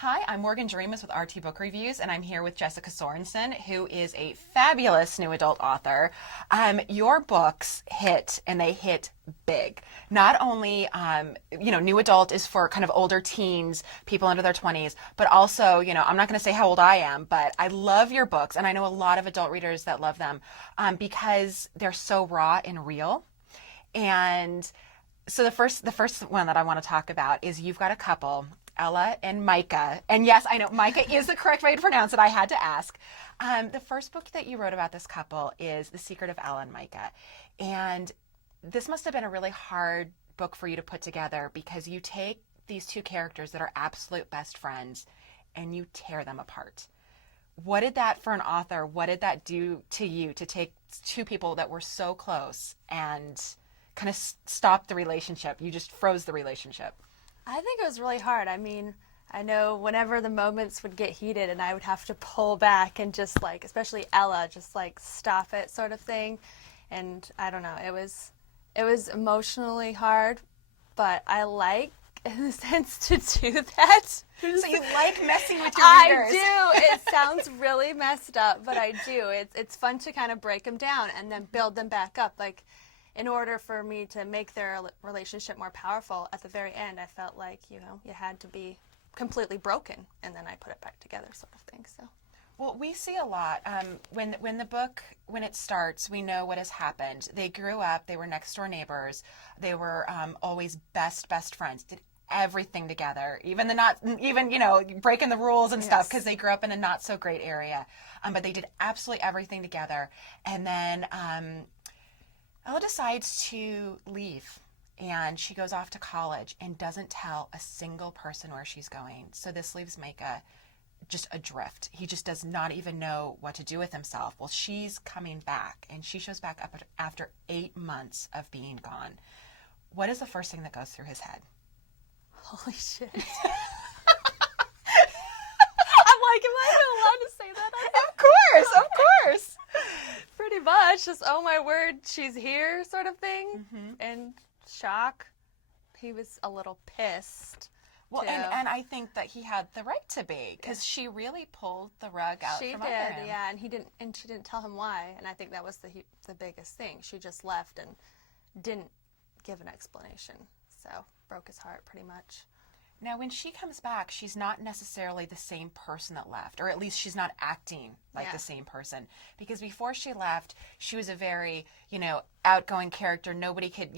Hi, I'm Morgan Doremus with RT Book Reviews, and I'm here with Jessica Sorensen, who is a fabulous new adult author. Your books hit, and they hit big. Not only, new adult is for kind of older teens, people under their 20s, but also, I'm not going to say how old I am, but I love your books, and I know a lot of adult readers that love them because they're so raw and real. And so the first one that I want to talk about is you've got a couple, Ella and Micah. And yes, I know Micah is the correct way to pronounce it. I had to ask. The first book that you wrote about this couple is The Secret of Ella and Micah. And this must have been a really hard book for you to put together because you take these two characters that are absolute best friends and you tear them apart. What did that, for an author, what did that do to you to take two people that were so close and kind of stop the relationship? You just froze the relationship. I think it was really hard. I mean, I know whenever the moments would get heated and I would have to pull back and just especially Ella, just stop it sort of thing. And I don't know, it was emotionally hard, but I like, in a sense, to do that. So you like messing with your readers. I do. It sounds really messed up, but I do. It's fun to kind of break them down and then build them back up. In order for me to make their relationship more powerful, at the very end, I felt like, you had to be completely broken, and then I put it back together sort of thing. So, well, we see a lot. When the book, when it starts, we know what has happened. They grew up, they were next door neighbors, they were always best friends, did everything together, even breaking the rules and stuff, because they grew up in a not so great area. But they did absolutely everything together. And then Ella decides to leave, and she goes off to college and doesn't tell a single person where she's going. So this leaves Micah just adrift. He just does not even know what to do with himself. Well, she's coming back, and she shows back up after 8 months of being gone. What is the first thing that goes through his head? Holy shit. I'm like, am I even allowed to say that? Of course. Pretty much, just, oh my word, she's here sort of thing. Mm-hmm. And shock. He was a little pissed. Well, and I think that he had the right to be, because she really pulled the rug out from under him. She did, yeah, and she didn't tell him why, and I think that was the biggest thing. She just left and didn't give an explanation, so broke his heart pretty much. Now, when she comes back, she's not necessarily the same person that left, or at least she's not acting like the same person. Because before she left, she was a very, outgoing character. Nobody could,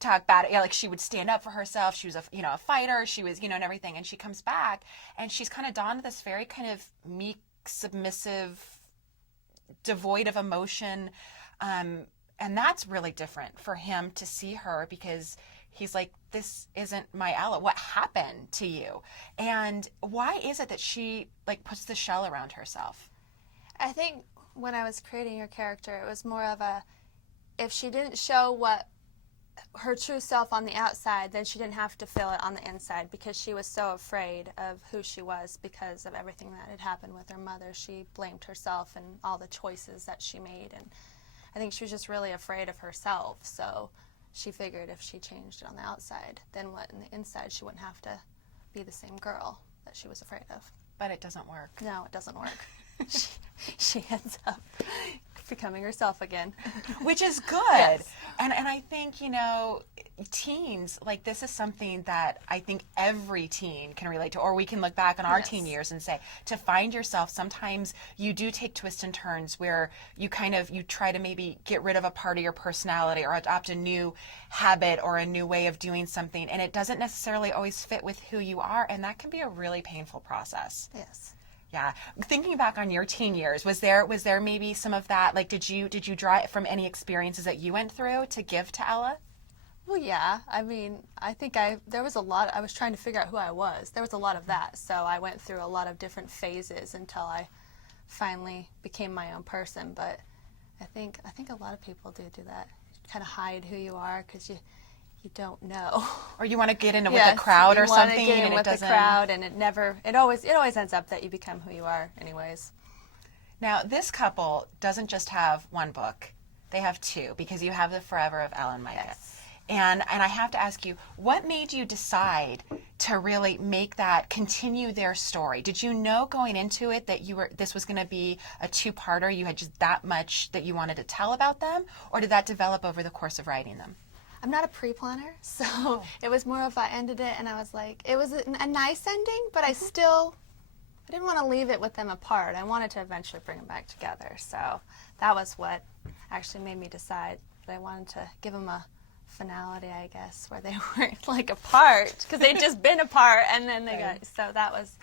talk bad. She would stand up for herself. She was a fighter. She was, and everything. And she comes back, and she's kind of donned this very kind of meek, submissive, devoid of emotion. And that's really different for him to see her, because he's like, this isn't my Ella. What happened to you? And why is it that she puts the shell around herself? I think when I was creating her character, it was more of if she didn't show what her true self on the outside, then she didn't have to feel it on the inside, because she was so afraid of who she was because of everything that had happened with her mother. She blamed herself and all the choices that she made, and I think she was just really afraid of herself. So she figured if she changed it on the outside, then what in the inside, she wouldn't have to be the same girl that she was afraid of. But it doesn't work. No, it doesn't work. she ends up becoming herself again. Which is good. Yes. And I think, teens, this is something that I think every teen can relate to, or we can look back on our teen years and say, to find yourself, sometimes you do take twists and turns where you try to maybe get rid of a part of your personality or adopt a new habit or a new way of doing something, and it doesn't necessarily always fit with who you are, and that can be a really painful process. Yes. Yeah. Thinking back on your teen years, was there maybe some of that? Did you draw it from any experiences that you went through to give to Ella? Well, yeah. I mean, I think there was a lot. I was trying to figure out who I was. There was a lot of that. So I went through a lot of different phases until I finally became my own person. But I think a lot of people do that. You kind of hide who you are because you don't know. Or you want to get in with the crowd or something, you want to get in with doesn't. The crowd, and it always ends up that you become who you are, anyways. Now, this couple doesn't just have one book; they have two, because you have The Forever of Ella and Micah. Yes. And I have to ask you, what made you decide to really continue their story? Did you know going into it that this was going to be a two-parter? You had just that much that you wanted to tell about them, or did that develop over the course of writing them? I'm not a pre-planner, so it was more of I ended it and I was like, it was a nice ending, but I didn't want to leave it with them apart. I wanted to eventually bring them back together. So that was what actually made me decide that I wanted to give them a finality, I guess, where they weren't like apart, because they'd just been apart and then they got, so that was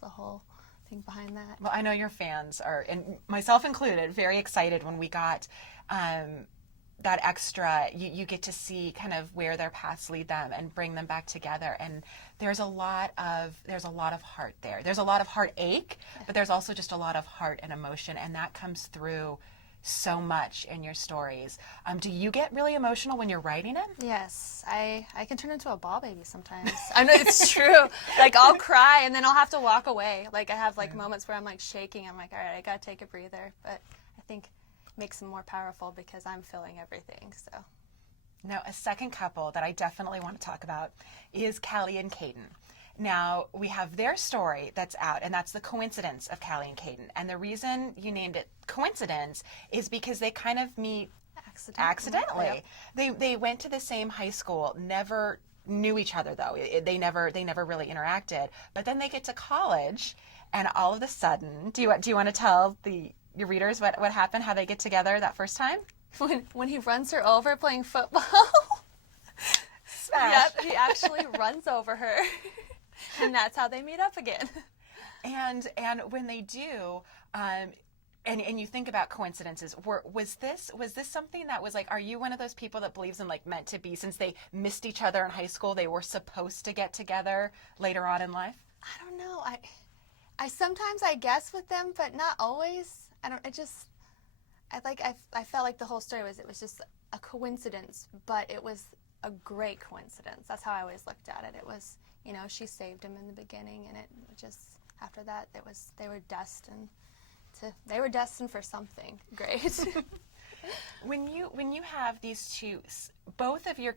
the whole thing behind that. Well, I know your fans are, and myself included, very excited when we got that extra. You get to see kind of where their paths lead them and bring them back together, and there's a lot of heart there. There's a lot of heartache, but there's also just a lot of heart and emotion, and that comes through so much in your stories. Do you get really emotional when you're writing it? Yes, I can turn into a ball baby sometimes. I know it's true. Like I'll cry and then I'll have to walk away. Like I have like moments where I'm like shaking. I'm like, all right, I gotta take a breather. But I think it makes them more powerful because I'm feeling everything. So. Now, a second couple that I definitely want to talk about is Callie and Kayden. Now, we have their story that's out, and that's the coincidence of Callie and Kayden. And the reason you named it coincidence is because they kind of meet accidentally. Yep. They went to the same high school, never knew each other though. They never really interacted. But then they get to college, and all of a sudden, do you want to tell your readers what happened, how they get together that first time? When he runs her over playing football. Smash. Yep, he actually runs over her. And that's how they meet up again. And when they do, and you think about coincidences, was this something that was like, are you one of those people that believes in like meant to be, since they missed each other in high school, they were supposed to get together later on in life? I don't know. I sometimes I guess with them, but not always. I felt like the whole story was just a coincidence, but it was a great coincidence. That's how I always looked at it. It was, she saved him in the beginning, and it just after that they were destined for something great. When you have these two, both of your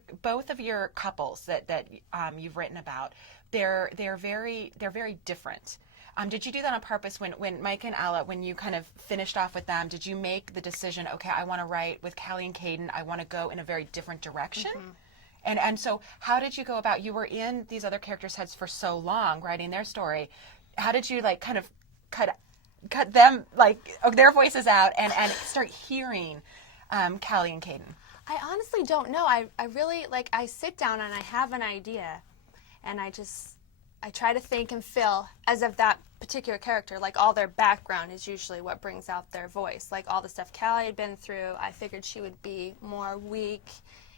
couples that you've written about, they're very different. Did you do that on purpose when Mike and Alla, when you kind of finished off with them, did you make the decision, okay, I want to write with Callie and Kayden, I want to go in a very different direction? Mm-hmm. And so how did you go about, you were in these other characters' heads for so long writing their story, how did you like kind of cut them, like their voices out and start hearing Callie and Kayden? I honestly don't know. I really, I sit down and I have an idea, and I try to think and feel as if that particular character, like all their background is usually what brings out their voice. Like all the stuff Callie had been through, I figured she would be more weak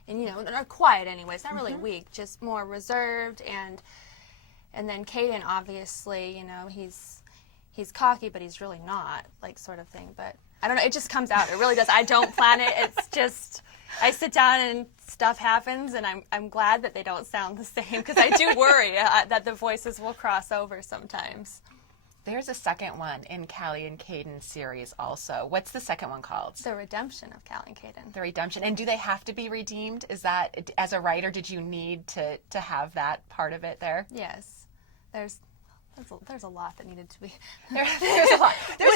and, or quiet anyways, not really weak, just more reserved. And then Kayden, obviously, he's cocky, but he's really not, like sort of thing. But I don't know, it just comes out. It really does. I don't plan it. It's just, I sit down and stuff happens, and I'm glad that they don't sound the same, because I do worry that the voices will cross over sometimes. There's a second one in Callie and Kayden series also. What's the second one called? The Redemption of Callie and Kayden. The Redemption. And do they have to be redeemed? Is that, as a writer, did you need to have that part of it there? Yes. There's a lot that needed to be. There's a lot. There's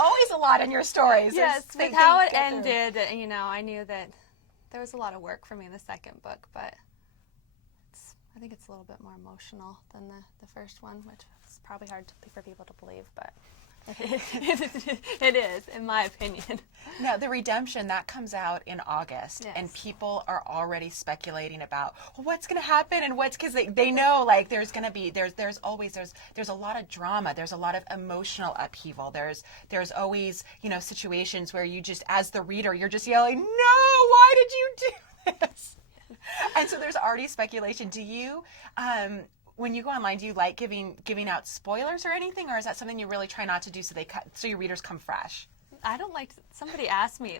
always a lot in your stories. Yes, with how it ended, I knew that there was a lot of work for me in the second book, but I think it's a little bit more emotional than the first one, which is probably hard for people to believe, but it is, in my opinion. Now, The Redemption, that comes out in August, yes. And people are already speculating about what's going to happen, and because they know, like, there's going to be, there's a lot of drama, there's a lot of emotional upheaval, there's always, situations where you just, as the reader, you're just yelling, no, why did you do this? And so there's already speculation. Do you, when you go online, do you like giving out spoilers or anything, or is that something you really try not to do so your readers come fresh? I don't like, somebody asked me,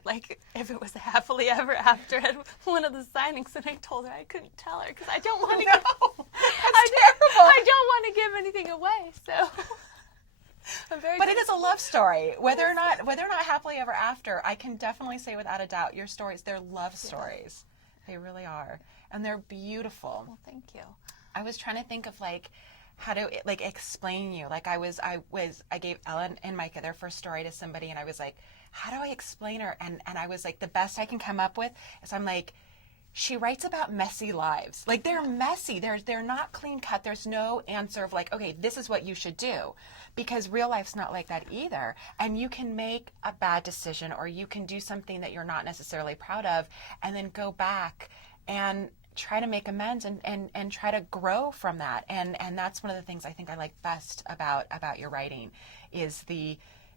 if it was a happily ever after at one of the signings, and I told her I couldn't tell her, because I don't want to terrible. I don't want to give anything away, so. But it is a love story. Whether or not happily ever after, I can definitely say without a doubt, your stories, they're love stories. They really are. And they're beautiful. Well, thank you. I was trying to think of like how to like explain you. Like I gave Ellen and Micah their first story to somebody, and I was like, how do I explain her? And I was like, the best I can come up with is I'm like, she writes about messy lives. Like they're messy. They're not clean cut. There's no answer of like, okay, this is what you should do. Because real life's not like that either. And you can make a bad decision, or you can do something that you're not necessarily proud of, and then go back and try to make amends and try to grow from that. And that's one of the things I think I like best about your writing is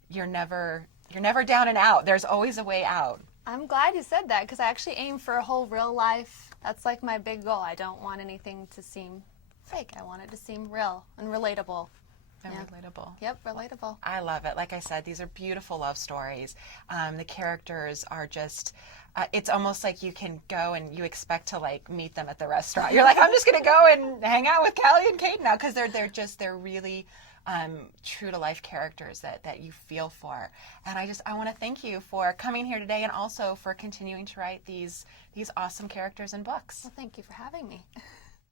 you're never down and out. There's always a way out. I'm glad you said that, because I actually aim for a whole real life. That's like my big goal. I don't want anything to seem fake. I want it to seem real and relatable. And relatable. Yep, relatable. I love it. Like I said, these are beautiful love stories. The characters are just, it's almost like you can go and you expect to like meet them at the restaurant. You're like, I'm just going to go and hang out with Callie and Kayden now, because they're really true to life characters that you feel for. And I want to thank you for coming here today, and also for continuing to write these awesome characters and books. Well, thank you for having me.